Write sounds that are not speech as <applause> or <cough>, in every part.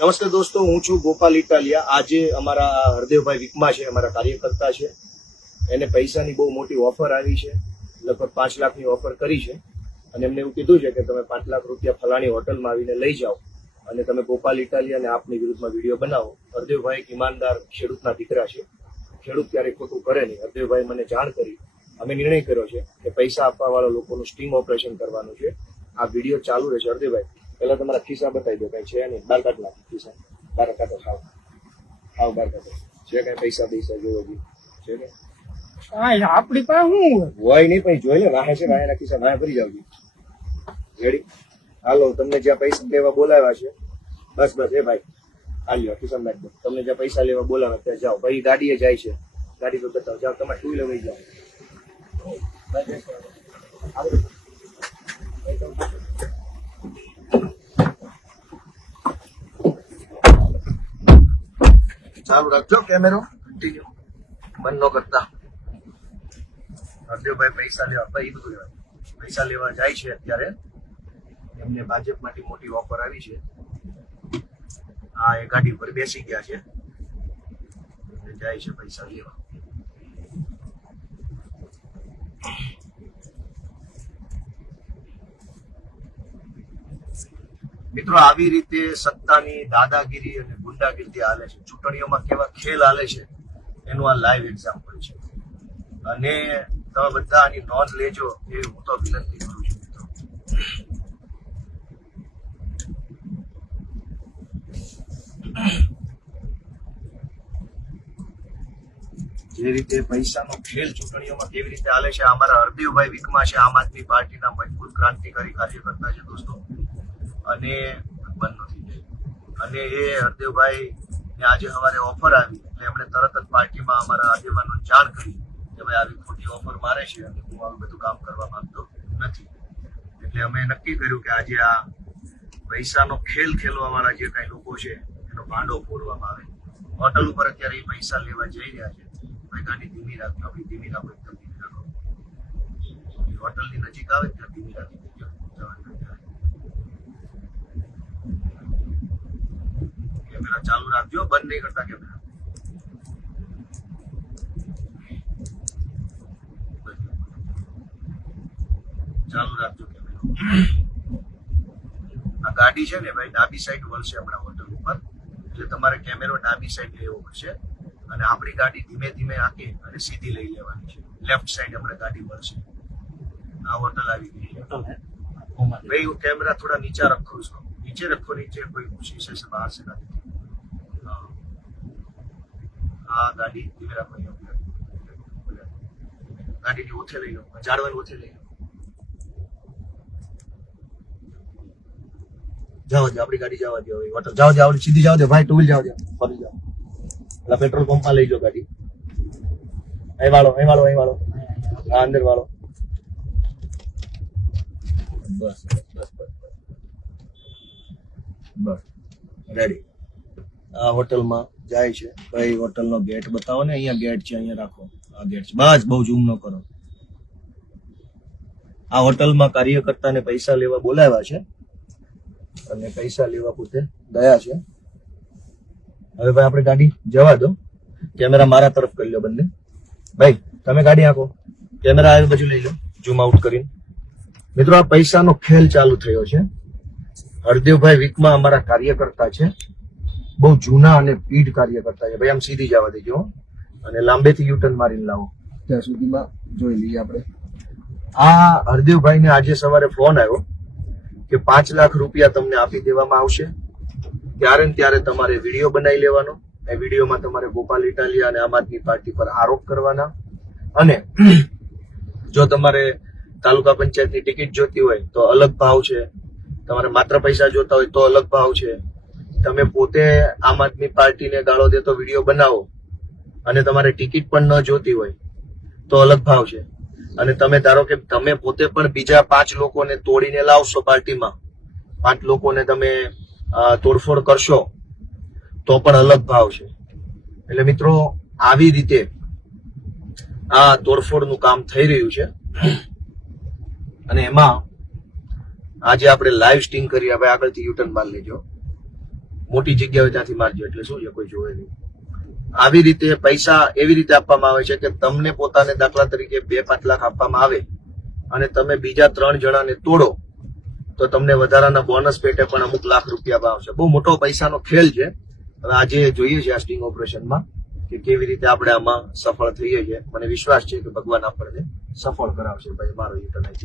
નમસ્તે દોસ્તો, હું છું ગોપાલ ઇટાલિયા. આજે અમારા હરદેવભાઈ વિકમા છે, અમારા કાર્યકર્તા છે. એને પૈસાની બહુ મોટી ઓફર આવી છે. લગભગ પાંચ લાખની ઓફર કરી છે. અને એમને એવું કીધું છે કે તમે પાંચ લાખ રૂપિયા ફલાણી હોટલમાં આવીને લઈ જાઓ અને તમે ગોપાલ ઇટાલિયા અને આપની વિરુદ્ધમાં વીડિયો બનાવો. હરદેવભાઈ એક ઈમાનદાર ખેડૂતના દીકરા છે. ખેડૂત ક્યારેય ખોટું કરે નહીં. હરદેવભાઈ મને જાણ કરી. અમે નિર્ણય કર્યો છે કે પૈસા આપવા વાળા લોકોનું સ્ટિંગ ઓપરેશન કરવાનું છે. આ વીડિયો ચાલુ રહેશે. હરદેવભાઈ પહેલા તમારા ખિસ્સા બતાવી દો કઈ છે નહીં. બાર કાઢ નાખો ખિસ્સા. બાર કાઢો ખાવ ખાવ બાર કાઢો છે કઈ પૈસા પૈસા જોવો જી. છે ને કાંઈ આપડી પાસે શું હોય? નહીં પણ જોઈ લે વાહે છે વાહે ખિસ્સા વાહે ભરી જાવ રેડી હાલો તમને જ્યાં પૈસા લેવા બોલાવ્યા છે બસ બસ એ ભાઈ. હાલ્યો ખિસ્સા નાખ દો. તમને જ્યાં પૈસા લેવા બોલાવ્યા ત્યાં જાઓ. ભાઈ ગાડીએ જાય છે. ગાડી તો બતાવો જાઓ. તમારે ટુ વ્હીલર વહી જાઓ. ચાલુ રાખજો કેમેરો. બંધ ન કરતા. હરદેવભાઈ પૈસા લેવા, ભાઈ બધું લેવા. પૈસા લેવા જાય છે અત્યારે. એમને ભાજપમાંથી મોટી ઓફર આવી છે. આ એ ગાડી ઉપર બેસી ગયા છે. જાય છે પૈસા લેવા. મિત્રો, આવી રીતે સત્તાની દાદાગીરી અને ગુંડાગીરી હાલે છે. ચૂંટણીઓમાં કેવા ખેલ હાલે છે, એનું આ લાઈવ એક્ઝામ્પલ છે. અને તમે બધા આની નોંધ લેજો, એ હું તો વિનંતી કરું છું, મિત્રો. જે રીતે પૈસાનો ખેલ ચૂંટણીઓમાં કેવી રીતે હાલે છે, અમારા હરદેવભાઈ વિકમા છે, આમ આદમી પાર્ટીના મજબૂત ક્રાંતિકારી કાર્યકર્તા છે, દોસ્તો. અને બંધ નથી. અને એ હરદેવભાઈ આજે અમારે ઓફર આવી. એટલે એમણે તરત જ પાર્ટીમાં અમારા આગેવાનો જાણ કરી કે ભાઈ આવી ખોટી ઓફર મારે છે અને હું આવું બધું કામ કરવા માંગતો નથી. એટલે અમે નક્કી કર્યું કે આજે આ પૈસાનો ખેલ ખેલવા વાળા જે કઈ લોકો છે, એનો ભાંડો ફોડવામાં આવે. હોટલ ઉપર અત્યારે એ પૈસા લેવા જઈ રહ્યા છે. ભાઈ ગાડી ધીમી રાખજો ધીમી રાખો એકદમ ધીમી રાખો. હોટલની નજીક આવે ત્યાં ધીમી રાખી દેજો જવાનું ત્યારે. कैमरा चालू रख दियो बंद नहीं करता ચાલુ રાખજો કેમેરો. આ ગાડી છે ને ભાઈ ડાબી સાઈડ વળશે હમણાં હોટલ ઉપર. એટલે તમારે કેમેરો ડાબી સાઈડ લેવો પડશે. અને આપણી ગાડી ધીમે ધીમે આંકે અને સીધી લઈ લેવાની છે. લેફ્ટ સાઈડ આપણે ગાડી વળશે. આ હોટલ આવી ગઈ ભાઈ હું કેમેરા થોડા નીચે રાખું છું. નીચે રખો નીચે કોઈ ખુશી છે બહાર છે નથી આ ગાડી ઊભી ગાડીની ઓથે લઈ લો ઝાડવાની ઓથે લઈ લો. જાઓ જાઓ આપણી ગાડી જવા દે હવે હોટલ જાઓ જાઓ સીધી જાવ દે, ભાઈ ટુ જાઓ દે, ફરી જાઓ. એટલે પેટ્રોલ પંપમાં લઈ જાઓ ગાડી. અહીં વાળો અહીં વાળો અહીં વાળો. હા અંદર વાળો. બસ બસ બસ બસ. રેડી આ હોટલમાં જાય છે. ભાઈ, હોટલનો ગેટ બતાવો ને, અહીંયા ગેટ છે, અહીંયા રાખો. આ ગેટ છે. બસ, બહુ ઝૂમ ન કરો. આ હોટલમાં કાર્યકર્તાને પૈસા લેવા બોલાવ્યા છે અને પૈસા લેવા પોતે ગયા છે. હવે ભાઈ, આપણે ગાડી જવા દો. કેમેરા મારા તરફ કરી લો બંને. ભાઈ, તમે ગાડી આંકો કેમેરા આ બાજુ લઈ લો. ઝૂમ આઉટ કરીને. મિત્રો, આ પૈસાનો ખેલ ચાલુ થયો છે. હરદેવભાઈ વીકમાં અમારા કાર્યકર્તા છે. બહુ જૂના અને પીઢ કાર્યકર્તા છે. ભાઈ આમ સીધી જવા દેજો. અને લાંબેથી યુટર્ન મારીને લાવો. ત્યાં સુધીમાં જોઈ લઈએ આપણે. આ હરદેવભાઈને આજે સવારે ફોન આવ્યો કે પાંચ લાખ રૂપિયા તમને આપી દેવામાં આવશે. ત્યારે ને ત્યારે તમારે વીડિયો બનાવી લેવાનો. એ વિડીયોમાં તમારે ગોપાલ ઇટાલિયા અને આમ આદમી પાર્ટી પર આરોપ કરવાના. અને જો તમારે તાલુકા પંચાયતની ટિકિટ જોતી હોય તો અલગ ભાવ છે. તમારે માત્ર પૈસા જોતા હોય તો અલગ ભાવ છે. તમે પોતે આમ આદમી પાર્ટીને ગાળો દેતો વીડિયો બનાવો અને તમારે ટિકિટ પણ ન જોતી હોય તો અલગ ભાવ છે. અને તમે ધારો કે તમે પોતે પણ બીજા પાંચ લોકોને તોડીને લાવશો પાર્ટીમાં, પાંચ લોકોને તમે તોડફોડ કરશો, તો પણ અલગ ભાવ છે. એટલે મિત્રો, આવી રીતે આ તોડફોડનું કામ થઈ રહ્યું છે. અને એમાં આજે આપણે લાઈવ સ્ટિંગ કરી, હવે આગળથી યુટર્ન માર લેજો. મોટી જગ્યાએ ત્યાંથી મારજો, એટલે શું છે, કોઈ જોવે નહીં. આવી રીતે પૈસા એવી રીતે આપવામાં આવે છે કે તમને પોતાને દાખલા તરીકે બે પાંચ લાખ આપવામાં આવે અને તમે બીજા ત્રણ જણાને તોડો, તો તમને વધારાના બોનસ પેટે પણ અમુક લાખ રૂપિયા આવશે બહુ મોટો પૈસાનો ખેલ છે. હવે આજે જોઈએ છે આ સ્ટિંગ ઓપરેશનમાં કે કેવી રીતે આપણે આમાં સફળ થઈએ છીએ. મને વિશ્વાસ છે કે ભગવાન આપણને સફળ કરાવશે. ભાઈ, મારો યુટનાઇઝ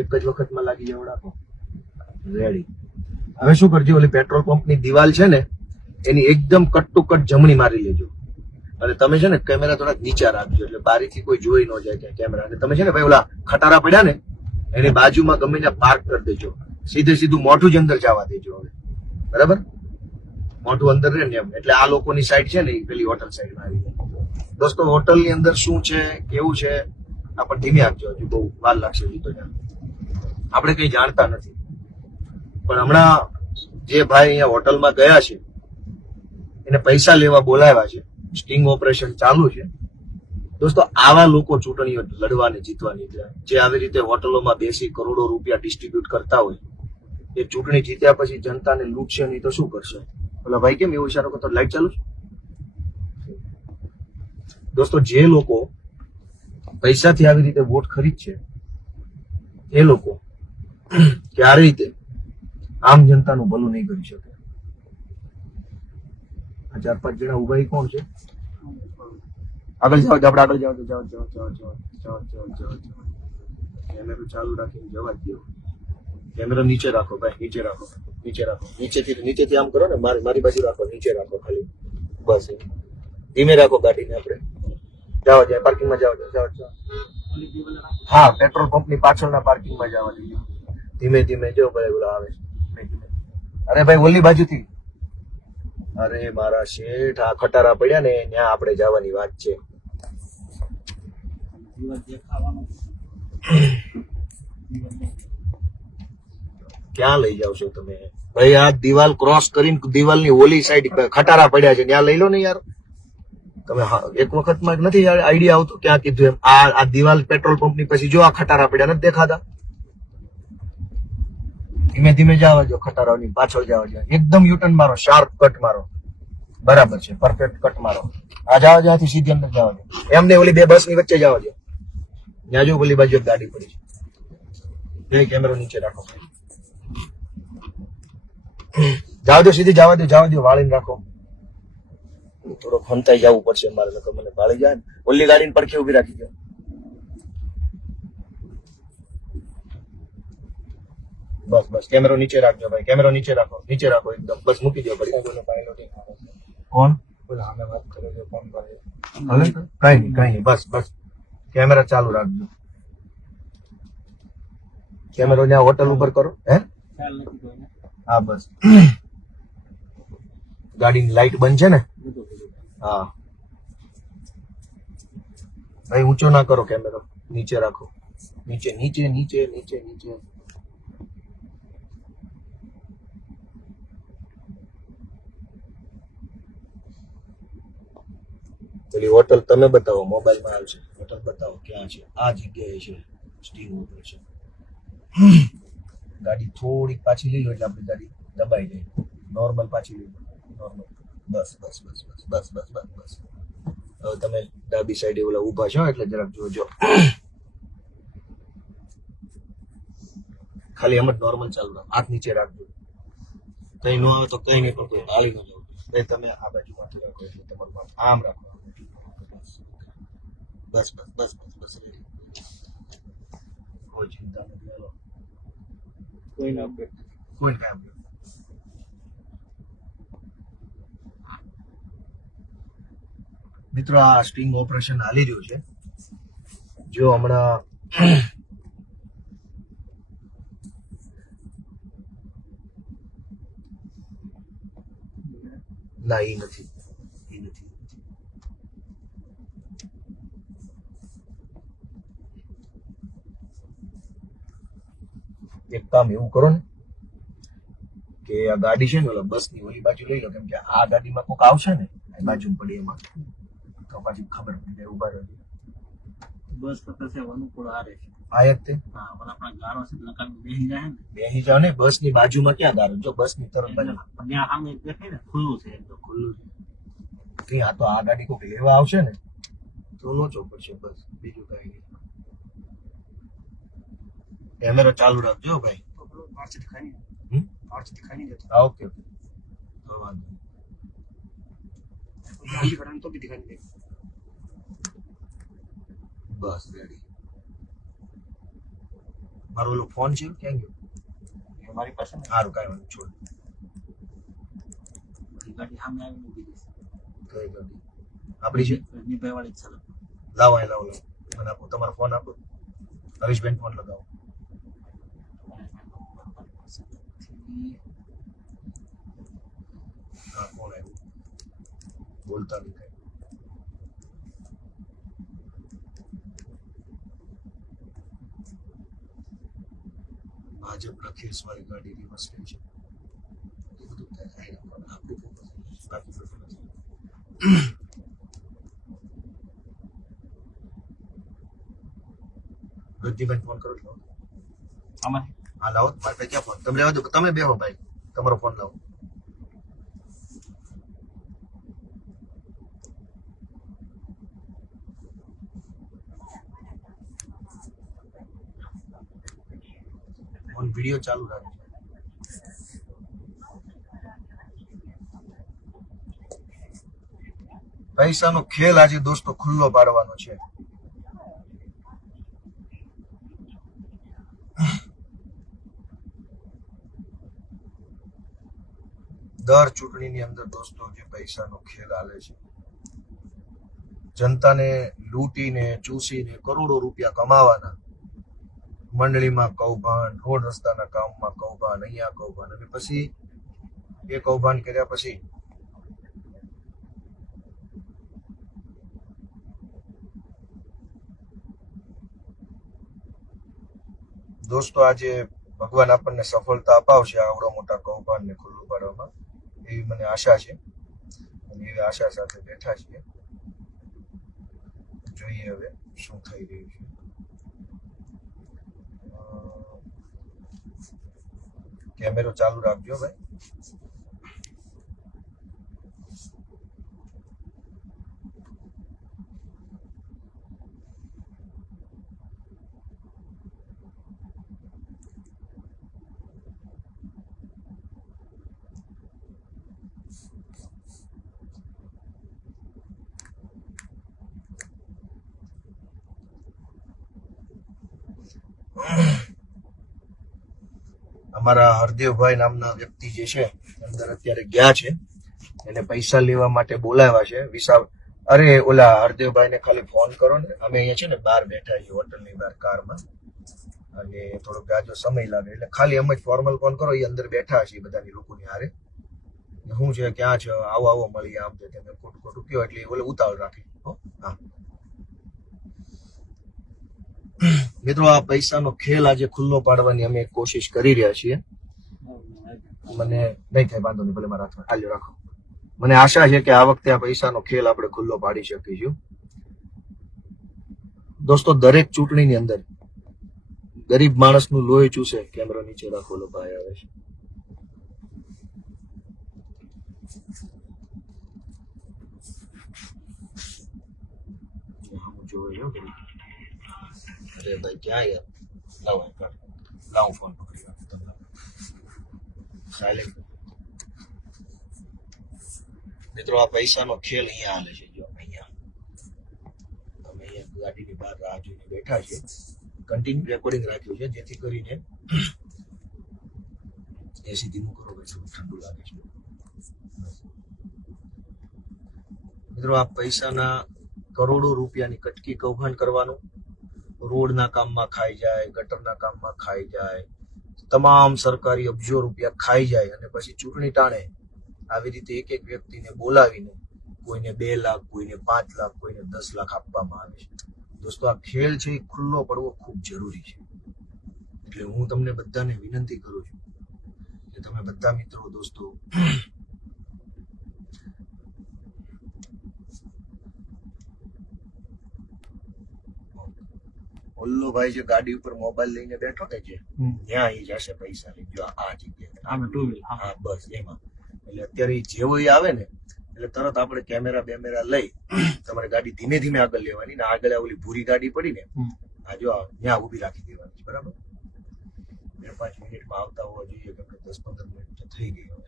એક જ વખતમાં લાગી જવડાવો રેડી હવે શું કરજો, ઓલી પેટ્રોલ પંપની દિવાલ છે ને, એની એકદમ કટ ટુ કટ જમણી મારી લેજો. અને તમે છે ને કેમેરા થોડાક નીચા રાખજો, એટલે બારીથી કોઈ જોઈ ન જાય ત્યાં કેમેરા અને તમે છે ને ભાઈ ઓલા ખટારા પડ્યા ને, એની બાજુમાં ગમે ત્યાં પાર્ક કરી દેજો. સીધે સીધું મોઢું જ અંદર જવા દેજો હવે. બરાબર? મોઢું અંદર રહે ને એમ. એટલે આ લોકોની સાઈડ છે ને, એ પેલી હોટલ સાઈડમાં આવી જાય. દોસ્તો હોટલની અંદર શું છે, કેવું છે આપણે ધીમે આપજો, હજુ બહુ વાર લાગશે તો. આપણે કઈ જાણતા નથી. પણ હમણાં જે ભાઈ અહીંયા હોટલમાં ગયા છે, એને પૈસા લેવા બોલાવ્યા છે. સ્ટિંગ ઓપરેશન ચાલુ છે. દોસ્તો, આવા લોકો ચૂંટણીઓ લડવાની જીતવાની જીતવા જે આવી રીતે હોટલોમાં બેસી કરોડો રૂપિયા ડિસ્ટ્રીબ્યુટ કરતા હોય, એ ચૂંટણી જીત્યા પછી જનતાને લૂંટશે નહીં તો શું કરશે? ઓલા ભાઈ કેમ એવો ઈશારો કરતો લાઈટ ચાલુ છે? દોસ્તો, જે લોકો પૈસાથી આવી રીતે વોટ ખરીદશે, એ લોકો આ રીતે આમ જનતાનું ભલું નહીં કરી શકે આ ચાર પાંચ જણા ઊભા કોણ છે આગળ જાઓ આપણે આગળ જાઓ જાઓ જાઓ જાઓ જાઓ જાઓ જાઓ જાઓ કેમેરો ચાલુ રાખીને જવા દો કેમેરો નીચે રાખો ભાઈ નીચે રાખો નીચે રાખો નીચેથી નીચેથી આમ કરો ને મારી મારી બાજુ રાખો નીચે રાખો ખાલી બસ. ધીમે રાખો ગાડીને આપણે જવા જાય પાર્કિંગમાં જાઓ જાવ જાઓ હા પેટ્રોલ પંપની પાછળના પાર્કિંગમાં જવા દઈએ ધીમે ધીમે જો ભાઈ આવે છે. અરે ભાઈ ઓલી બાજુથી. અરે મારા શેઠ આ ખટારા પડ્યા ને ત્યાં આપણે જવાની વાત છે. ક્યાં લઈ જાવ છો તમે? ભાઈ આ દિવાલ ક્રોસ કરીને દિવાલની ઓલી સાઈડ ખટારા પડ્યા છે. ત્યાં લઈ લો ને યાર. તમે એક વખતમાં નથી આઈડિયા આવતો ક્યાં કીધું એમ. આ આ દિવાલ પેટ્રોલ પંપની પછી જો આ ખટારા પડ્યા નથી દેખાતા. ધીમે ધીમે જવા જો ખટારાની પાછળ જવા જો એકદમ યુટર્ન મારો શાર્પ કટ મારો. બરાબર છે પરફેક્ટ કટ મારો. આ જવા જવાથી સીધી અંદર જવા દો એમને ઓલી બે બસની વચ્ચે જવા દો ત્યાં જો ઓલી બાજુ ગાડી પડી છે. એ કેમેરો નીચે રાખો. જવા દો, સીધી જવા દો જવા દો, વાળીને રાખો. થોડો ખંતાઈ જવું પડશે મારે મને ભાળી જાય ઓલી ગાડીને પડખે ઊભી રાખી દો. બસ બસ. કેમેરો નીચે રાખજો ભાઈ. કેમેરો નીચે રાખો. નીચે રાખો એકદમ. બસ મૂકી દો પડી કોણ? હવે કઈ નહીં કઈ નહીં. બસ બસ. કેમેરા ચાલુ રાખજો. કેમેરો ત્યાં હોટલ ઉપર કરો. હે? હા બસ. ગાડીની લાઈટ બંધ છે ને? હા. ભાઈ ઊંચો ના કરો કેમેરો. નીચે રાખો. નીચે નીચે નીચે નીચે નીચે. પેલી હોટલ તમે બતાવો, મોબાઈલમાં આવશે. હોટલ બતાવો, ક્યાં છે? આ જગ્યાએ છે. સ્ટીમ છે. ગાડી થોડીક પાછી લઈ લો એટલે આપણી ગાડી દબાઈ જાય. નોર્મલ પાછી લઈ લો. નોર્મલ બસ બસ બસ બસ બસ બસ બસ બસ. હવે તમે ડાબી સાઈડે ઓલા ઊભા છો, એટલે જરાક જોજો. ખાલી એમ જ નોર્મલ ચાલુ રાખો. હાથ નીચે રાખજો. કઈ ન આવે તો કઈ નહીં, પણ કોઈ આવી ન જવું તમે આ બાજુ માથું રાખો, એટલે તમારું આમ રાખો બસ બસ બસ બસ બસ ready. કોઈ ચિંતા નથી હાલો કોઈ ના કોઈ કામ નહીં મિત્રો આ સ્ટિંગ ઓપરેશન હાલી રહ્યું છે. જો હમણાં ના એ નથી એ નથી એક કામ એવું કરો ને કે આ ગાડી છે ને ઓલા બસની ઓલી બાજુ લઈ લો કેમ કે આ ગાડીમાં કોક આવશે ને આ બાજુ પડી એમાં. તો પછી ખબર પડી ઊભા રહેજો બસ કરતા છે. અનુકૂળ આ રહે આયત તે? હા ઓલા આપણા ગારો છે લકાન બેહી જાય ને. બેહી જાવ ને બસની બાજુમાં ક્યાં ગારો? જો બસની તરફ બાજુ. પણ ત્યાં સામે દેખાય ને ખુલ્લું છે એમ તો ખુલ્લું છે. આ તો આ ગાડી કોક લેવા આવશે ને તો લોચો પડશે બસ બીજું કઈ નહીં. કેમેરો ચાલુ રાખજો ભાઈ. બહારથી દેખાય નહીં હમ? બહારથી દેખાય નહીં ઓકે ઓકે. તો વાંધો નહીં. તો બી દેખાય નહીં બસ રેડી મારો ઓલો ફોન છે ક્યાં ગયો? મારી પાસે સારું કાંઈ વાંધો છોડ. ગાડી સામે આવી મૂકી દઈશ કઈ ગાડી. આપણી છે? ભાઈ વાળી ચાલો લાવો અહીં લાવો લાવો. મને આપો તમારો ફોન આપો. હરીશબેન ફોન લગાવો. હા ફોન આવ્યો બોલતા નહીં કઈ ભાજપના ખેસવાળી ગાડી રિવર્સ લે છે એ બધું થાય આઈ ના પણ આપણું હા લાવો મારે ક્યાં ફોન તમે લેવા દો, તમે બેહો ભાઈ. તમારો ફોન લાવો. વિડિયો ચાલુ રાખજો. પૈસાનો ખેલ આજે દોસ્તો ખુલ્લો પાડવાનો છે. દર ચૂંટણીની અંદર દોસ્તો, જે પૈસાનો ખેલ હાલે છે. જનતાને લૂંટીને, ચૂસીને કરોડો રૂપિયા કમાવાના. મંડળીમાં કૌભાંડ, રોડ રસ્તાના કામમાં કૌભાંડ, અહીંયા કૌભાંડ. અને પછી એ કૌભાંડ કર્યા પછી દોસ્તો, આજે ભગવાન આપણને સફળતા અપાવશે આવડો મોટા કૌભાંડને ખુલ્લું પાડવામાં. એવી મને આશા છે. અને એવી આશા સાથે બેઠા છીએ. જોઈએ હવે શું થઈ રહ્યું છે. કેમેરો ચાલુ રાખજો ભાઈ. અમારા હરદેવભાઈ નામના વ્યક્તિ જે છે અંદર અત્યારે ગયા છે. એને પૈસા લેવા માટે બોલાવ્યા છે. વિશાલ, અરે, ઓલા હરદેવભાઈ ને ખાલી ફોન કરો ને. અમે અહીંયા છે ને બહાર બેઠા છીએ, હોટલની બહાર, કારમાં. અને થોડોક ગાજો સમય લાગે. એટલે ખાલી એમ જ ફોર્મલ ફોન કરો એ અંદર બેઠા છે બધાની લોકોની હારે. શું છે, ક્યાં છે, આવો આવો મળી આમ તેમ ખોટું ખોટું કયો, એટલે ઓલે ઉતાવળ રાખી. હો, હા. મિત્રો, આ પૈસાનો ખેલ આજે ખુલ્લો પાડવાની અમે કોશિશ કરી રહ્યા છીએ. મને નહીં થાય, વાંધો નહીં, ભલે મારા હાથમાં હાલ્યો રાખો. મને આશા છે કે આ વખતે આ પૈસાનો ખેલ આપણે ખુલ્લો પાડી શકીશું. દોસ્તો, દરેક ચૂંટણીની અંદર ગરીબ માણસનું લોહી ચૂસે, કેમેરો નીચે રાખો ભાઈ આવે છે હું જોઈ લો કે અરે ભાઈ ક્યાં યાર લાવો એક વાર. લાવો ફોન પકડી રાખો તમને. સાયલેન્ટ મિત્રો આ પૈસાનો ખેલ અહીંયા હાલે છે. જો અહીંયા. અમે અહીંયા ગાડીની બહાર રાહ જોઈને બેઠા છે. કન્ટિન્યુ રેકોર્ડિંગ રાખ્યું છે જેથી કરીને એસી ધીમું કરો કે થોડું ઠંડુ લાગે છે. મિત્રો આ પૈસાના કરોડો રૂપિયાની કટકી કૌભાંડ કરવાનું રોડના કામમાં ખાઈ જાય, ગટરના કામમાં ખાઈ જાય, તમામ સરકારી અબજો રૂપિયા ખાઈ જાય અને પછી ચૂંટણી ટાણે આવી રીતે એક એક વ્યક્તિને બોલાવીને કોઈને બે લાખ, કોઈને પાંચ લાખ, કોઈને દસ લાખ આપવામાં આવે છે. દોસ્તો, આ ખેલ છે એ ખુલ્લો પડવો ખૂબ જરૂરી છે. એટલે હું તમને બધાને વિનંતી કરું છું કે તમે બધા મિત્રો, દોસ્તો ઓલ્લો ભાઈ જે ગાડી ઉપર મોબાઈલ લઈને બેઠો ને જે ત્યાં એ જશે પૈસા લઈ જો આ જગ્યાએ. હા બસ એમાં. એટલે અત્યારે જેવો એ આવે ને એટલે તરત આપણે કેમેરા બેમેરા લઈ <clears throat> તમારે ગાડી ધીમે ધીમે આગળ લેવાની ને આગળ ઓલી ભૂરી ગાડી પડી ને આ જો ત્યાં ઊભી રાખી દેવાની બરાબર? બે પાંચ મિનિટમાં આવતા હોવા જોઈએ કે દસ પંદર મિનિટ તો થઈ ગઈ હવે.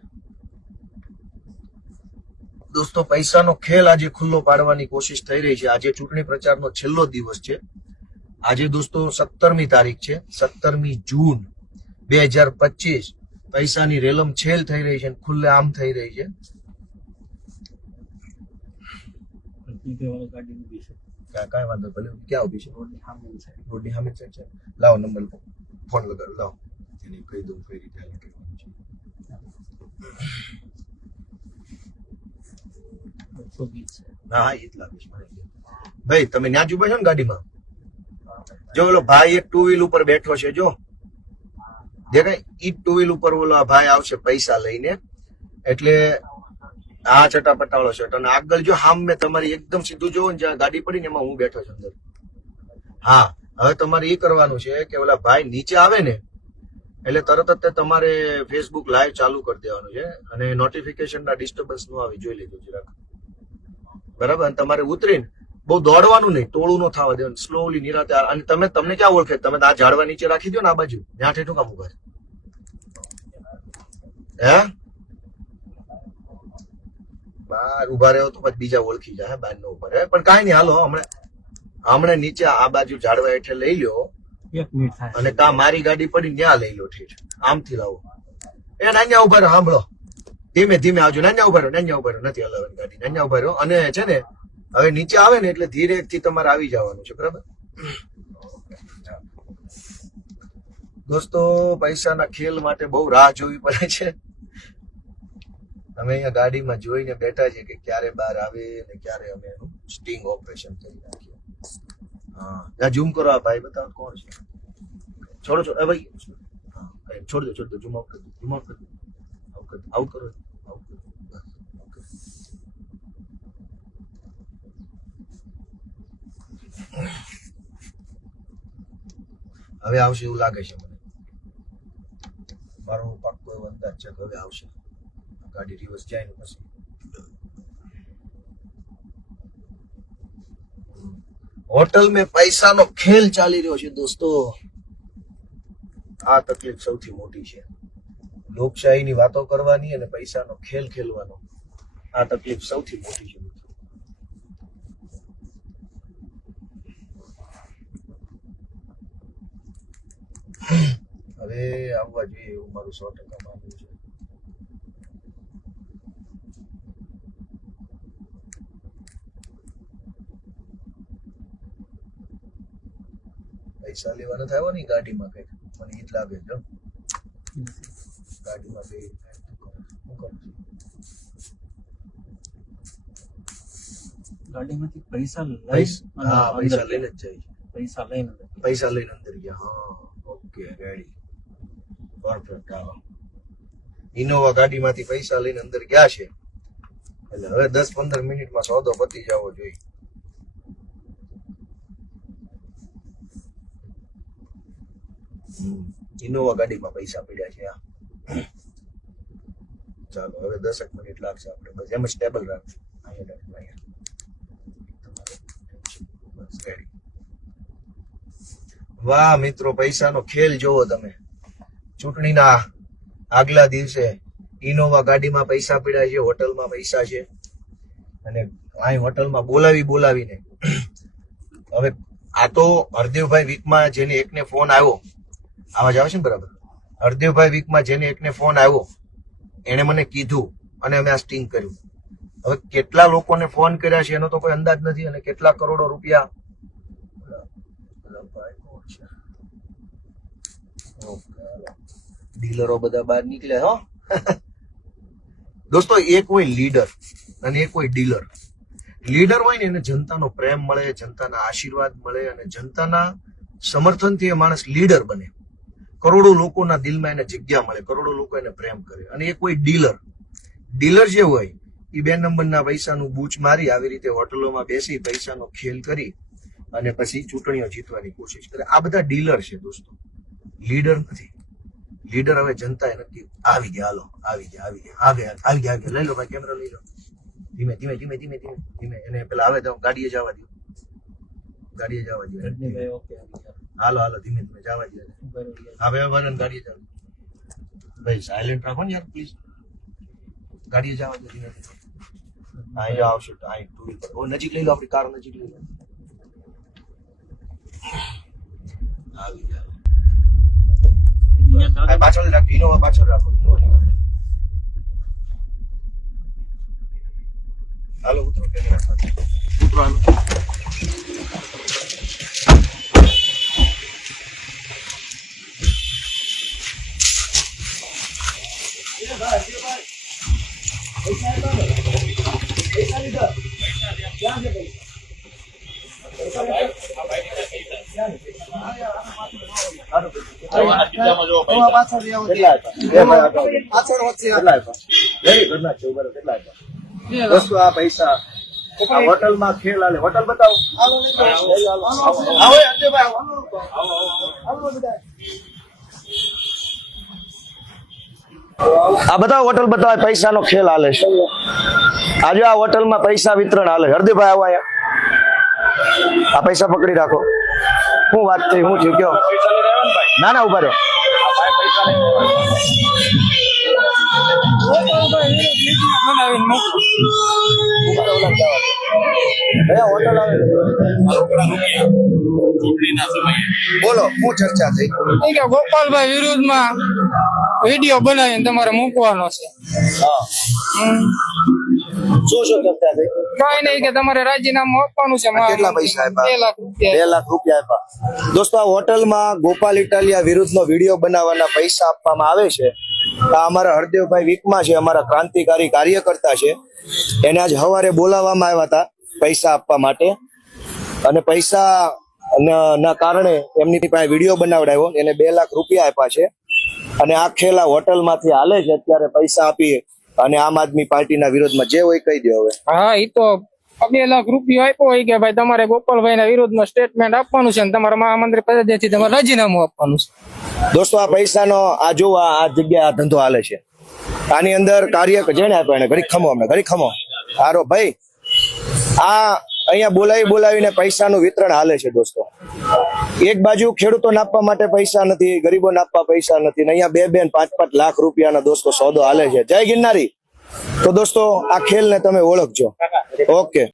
દોસ્તો પૈસાનો ખેલ આજે ખુલ્લો પાડવાની કોશિશ થઈ રહી છે. આજે ચૂંટણી પ્રચારનો છેલ્લો દિવસ છે. આજે દોસ્તો સત્તરમી તારીખ છે. સત્તરમી જૂન બે હજાર પચીસ. પૈસાની રેલમ છેલ થઈ રહી છે અને ખુલ્લે આમ થઈ રહી છે. કાંઈ વાંધો ભલે. ક્યાં ઊભી છે? રોડની સામે સાઈડ છે લાવો નંબર ફોન લગાડ લાવો. એને કહી દઉં કઈ રીતે હાલે કરવાનું છે. બસો વીસ છે. હા હા એ જ લાગે છે ભાઈ તમે ત્યાં જ ઊભા છો ને ગાડીમાં? જો ઓલો ભાઈ એક ટુ વ્હીલ ઉપર બેઠો છે, જો. દેખાય, ઈ ટુ વ્હીલ ઉપર ઓલો ભાઈ આવશે પૈસા લઈને. એટલે આ ચટાપટાળો છે. અને આગળ જો હામ મેં તમારી એકદમ સીધું જોવો ને જ્યાં ગાડી પડી ને એમાં હું બેઠો છું અંદર. હા, હવે તમારે એ કરવાનું છે કે ઓલા ભાઈ નીચે આવે ને, એટલે તરત જ તમારે ફેસબુક લાઈવ ચાલુ કરી દેવાનું છે. અને નોટિફિકેશનના ડિસ્ટર્બન્સનું આવી જોઈ લીધું છે બરાબર? અને તમારે ઉતરીને બહુ દોડવાનું નહીં ટોળું ન થવા દેવાનું સ્લોલી નિરાતે. અને તમે તમને ક્યાં ઓળખે? તમે આ ઝાડવા નીચે રાખી દો ને આ બાજુ. ત્યાં ઠેઠું કામ ઊભા હે? બાર ઊભા રહ્યો તો પછી બીજા ઓળખી જાય બાર નો ઊભા રહે. પણ કઈ નહીં હાલો હમણાં હમણાં નીચે આ બાજુ ઝાડવા હેઠે લઈ લ્યો. અને કા મારી ગાડી પડી ત્યાં લઈ લો ઠીક આમથી લાવો. એ નાન્યા ઊભા રહો સાંભળો. ધીમે ધીમે આવજો. નાન્યા ઊભા રહો નાન્યા ઊભા રહો. નથી હલાવવાની ગાડી. નાન્યા ઊભા રહો. અને છે ને હવે નીચે આવે ને એટલે ધીરે થી તમારે આવી જવાનું છે, બરાબર? દોસ્તો, પૈસાના ખેલ માટે બહુ રાહ જોવી પડે છે. અમે અહીંયા ગાડીમાં જોઈને બેઠા છે કે ક્યારે બહાર આવે ને ક્યારે અમે એનું સ્ટિંગ ઓપરેશન કરી નાખીએ. હા ઝૂમ કરો આ ભાઈ, બતાવો કોણ છે? છોડો છોડો ભાઈ. છોડ દો છોડ દો ઝૂમ આઉટ કરી દો ઝૂમ આઉટ કરો બસ, આઉટ કરો. હવે આવશે એવું લાગે છે મને. મારો પાક્કો એવો અંદાજ છે હવે આવશે. ગાડી રિવર્સ જાય ને પછી. હોટલ મેં પૈસાનો ખેલ ચાલી રહ્યો છે દોસ્તો. આ તકલીફ સૌથી મોટી છે. લોકશાહીની વાતો કરવાની અને પૈસાનો ખેલ ખેલવાનો. આ તકલીફ સૌથી મોટી છે મિત્રો. હવે આવવા જોઈએ એવું મારું સો ટકા માનવું છે. પૈસા લેવાના થાય ને ગાડીમાં કંઈક? મને ઈ જ લાગે છે ગાડીમાં બે કરું ગાડીમાંથી પૈસા લઈ હા પૈસા લઈને જ જાય પૈસા લઈને પૈસા લઈને અંદર ગયા હા. Okay ready perfect hello Innova ગાડીમાંથી પૈસા લઈને અંદર ગયા છે. એટલે હવે દસ પંદર મિનિટમાં સોદો પતી જવો જોઈએ. ઇનોવા ગાડીમાં પૈસા પડ્યા છે આ ચાલો, હવે દસક મિનિટ લાગશે આપણે. બસ, એમ જ ટેબલ રાખશું. અહીંયા અહીંયા. બસ વાહ મિત્રો, પૈસાનો ખેલ જોવો તમે. ચૂંટણીના આગલા દિવસે ઇનોવા ગાડીમાં પૈસા પડ્યા છે, હોટલમાં પૈસા છે. અને અહીં હોટલમાં બોલાવી બોલાવીને. હવે આ તો હરદેવભાઈ વીકમાં જેને એકને ફોન આવ્યો. આવાજ આવે છે ને બરાબર? હરદેવભાઈ વીકમાં જેને એકને ફોન આવ્યો, એણે મને કીધું અને અમે આ સ્ટિંગ કર્યું. હવે કેટલા લોકોને ફોન કર્યા છે એનો તો કોઈ અંદાજ નથી અને કેટલા કરોડો રૂપિયા ભાઈ કોણ છે ઓકે, હાલો. ડીલરો બધા બહાર નીકળે, હો. દોસ્તો એક હોય લીડર અને એક હોય ડીલર. લીડર હોય ને, એને જનતાનો પ્રેમ મળે, જનતાના આશીર્વાદ મળે અને જનતાના સમર્થનથી એ માણસ લીડર બને. કરોડો લોકોના દિલમાં એને જગ્યા મળે, કરોડો લોકો એને પ્રેમ કરે. અને એક હોય ડીલર. ડીલર જે હોય, એ બે નંબરના પૈસાનું બૂચ મારી આવી રીતે હોટલોમાં બેસી પૈસાનો ખેલ કરી અને પછી ચૂંટણીઓ જીતવાની કોશિશ કરે. આ બધા ડીલર છે, દોસ્તો. લીડર નથી. લીડર હવે જનતાએ નક્કી આવી ગયા હાલો. આવી ગયા આવી ગયા. આવી ગયા આવી ગયા આવી ગયા. લઈ લો ભાઈ કેમેરો લઈ લો. ધીમે ધીમે ધીમે ધીમે ધીમે ધીમે. એને પેલા આવે તો ગાડીએ જવા દો ગાડીએ જવા દો રજનીભાઈ ઓકે આવી ગયા. હાલો હાલો ધીમે ધીમે જવા દો એને. ઊભા રહો યાર. હા ભાઈ ભાઈ ગાડીએ જવા દો. ભાઈ સાયલેન્ટ રાખો ને યાર પ્લીઝ ગાડીએ જવા દો ધીમે ધીમે. હા અહીંયા આવશે તો અહીં ટુ વ્હીલર. ઓ નજીક લઈ લો આપણી કાર નજીક લઈ લો. આવી ગયા. અહીંયા આ પાછળ રાખ ઇનોવા પાછળ રાખો. હાલો ઉતરો સાથે ઉતરો હાલો રહો, કેટલા આ પૈસા આ હોટલમાં ખેલ આલે હોટલ બતાવો. આ બધા હોટલ બતાવે પૈસાનો ખેલ હાલે આજે આ હોટલમાં પૈસા વિતરણ હાલે હરદીભાઈ આવો આ પૈસા પકડી રાખો. શું વાત થઈ હું થયું કયો? ના ના ઊભા રહ્યો બોલો શું ચર્ચા થઈ? કે ગોપાલભાઈ વિરુદ્ધમાં વીડિયો બનાવીને તમારે મૂકવાનો છે. હા. હમ. શું શું ચર્ચા થઈ કઈ નહીં કે તમારે રાજીનામું આપવાનું છે કેટલા પૈસા આપ્યા? બે લાખ રૂપિયા. બે લાખ રૂપિયા આપ્યા. દોસ્તો આ હોટલમાં ગોપાલ ઇટાલિયા વિરુદ્ધનો વીડિયો બનાવવાના પૈસા આપવામાં આવે છે. આ અમારા હરદેવભાઈ વીકમાં છે અમારા ક્રાંતિકારી કાર્યકર્તા છે. એને આજ સવારે બોલાવવામાં આવ્યા હતા પૈસા આપવા માટે. અને પૈસા ના કારણે એમની પાસે વીડિયો બનાવડાવ્યો એને બે લાખ રૂપિયા આપ્યા છે. અને આ ખેલા હોટલમાંથી હાલે છે અત્યારે પૈસા આપી અને આમ આદમી પાર્ટીના વિરોધમાં જે હોય કહી દો હવે. હા એ તો બે લાખ રૂપિયા આપ્યો હોય કે ભાઈ તમારે ગોપાલભાઈ ના વિરોધમાં સ્ટેટમેન્ટ આપવાનું છે ને તમારા મહામંત્રી પદેથી તમારે રાજીનામું આપવાનું છે. દોસ્તો આ પૈસાનો આ જો આ આ જગ્યા આ ધંધો હાલે છે. આની અંદર કાર્ય જેને આપ્યા એને? ઘડી ખમો અમને ઘડી ખમો. સારો ભાઈ આ અહીંયા બોલાવી બોલાવીને પૈસાનું વિતરણ હાલે છે દોસ્તો. એક બાજુ ખેડૂતોને આપવા માટે પૈસા નથી, ગરીબોને આપવા પૈસા નથી, ને અહીંયા બે બે પાંચ પાંચ લાખ રૂપિયાના દોસ્તો સોદો હાલે છે. જય ગિરનારી. તો દોસ્તો, આ ખેલને તમે ઓળખજો. ઓકે.